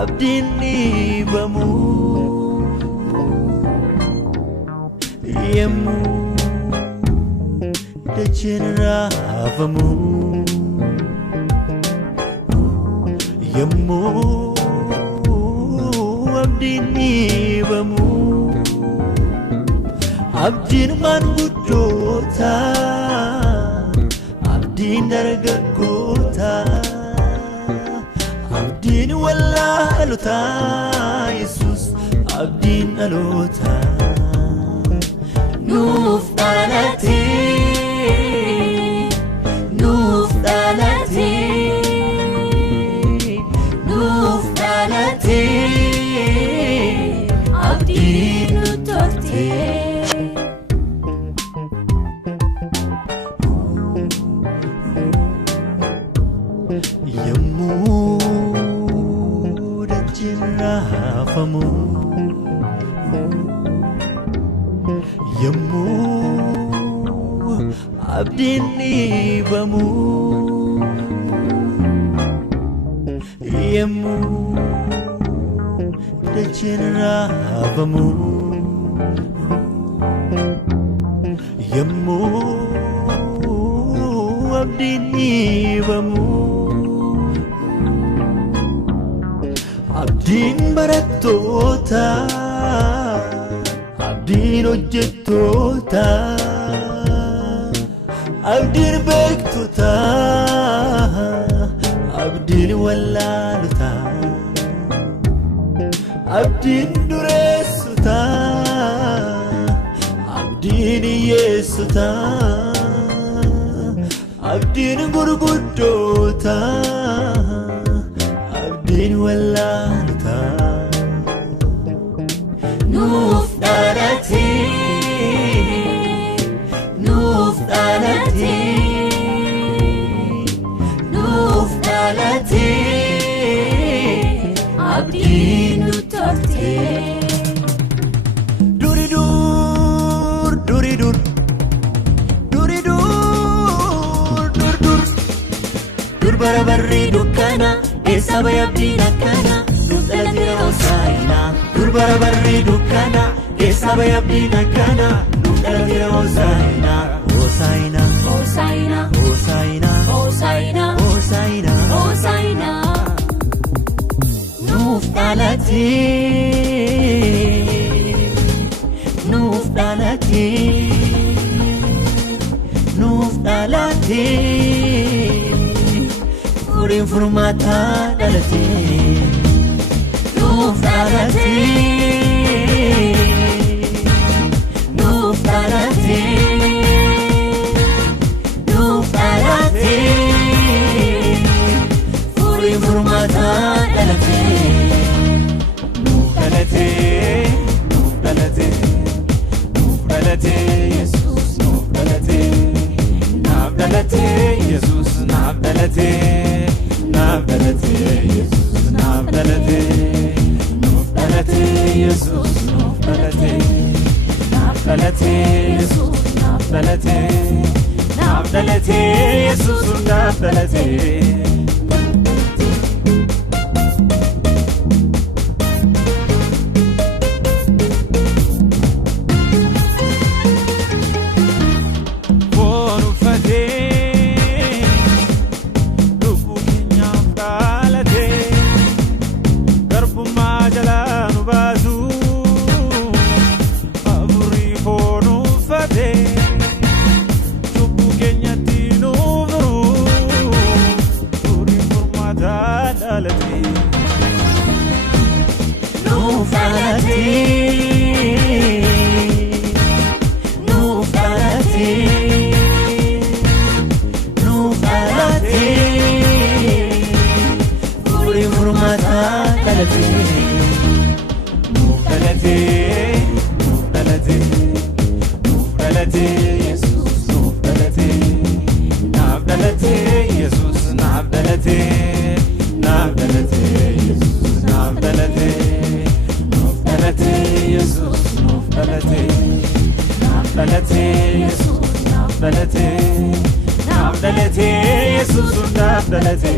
abdiinni bamu yemmuu dacheen raafamu yemmuu abdiinni bamu abdiin maanguddoota abdiin dargaggoota abdiin wallaalota Yesus abdiin dhaloota nuuf dhalate nuuf dhalate nuuf dhalate abdiin nu torte yemmuu dacheen raafamu yemmuu abdiinni bamu yemmuu dacheen raafamu yemmuu abdiinni bamu abdiin barattoota abdiin hojjettoota abdiin beektoota abdiin wallaalota abdiin dureessota abdiin hiyyeessota abdiin gurguddoota abdiin wallaalota nuuf dhalate nuuf dhalate nuuf dhalate abdiin nu torte duri dur duri dur duri dur dur dur dur barabarri dukkana esa bayabdiin akkana nuuf dhalatera Hosaayinaa dur barabarri dukkana esa bayabdiin akkana nuuf dhalatera Hosaayinaa Hosaayinaa Hosaayinaa Hosaayinaa Hosaayinaa Hosaayinaa Hosaayinaa nuuf dhalate nuuf dhalate nuuf dhalate furiin furmaata dhalate nuuf dhalate nuuf dhalate nuuf dhalate furiin furmaata dhalate nuuf dhalate nuuf dhalate nuuf dhalate Yesus nuuf dhalate naaf dhalate Yesus naaf dhalate naaf dhalate Yesus naaf dhalate nuuf dhalate Yesus nuuf dhalate naaf dhalate Yesus naaf dhalate naaf dhalate Yesus naaf dhalate nuuf dhalate nuuf dhalate nuuf dhalate furiin furmaata dhalate nuuf dhalate nuuf dhalate nuuf dhalate Yesus nuuf dhalate naaf dhalate Yesus naaf dhalate naaf dhalate Yesus naaf dhalate nuuf dhalate Yesus nuuf dhalate naaf dhalate Yesus naaf dhalate naaf dhalate Yesus naaf dhalate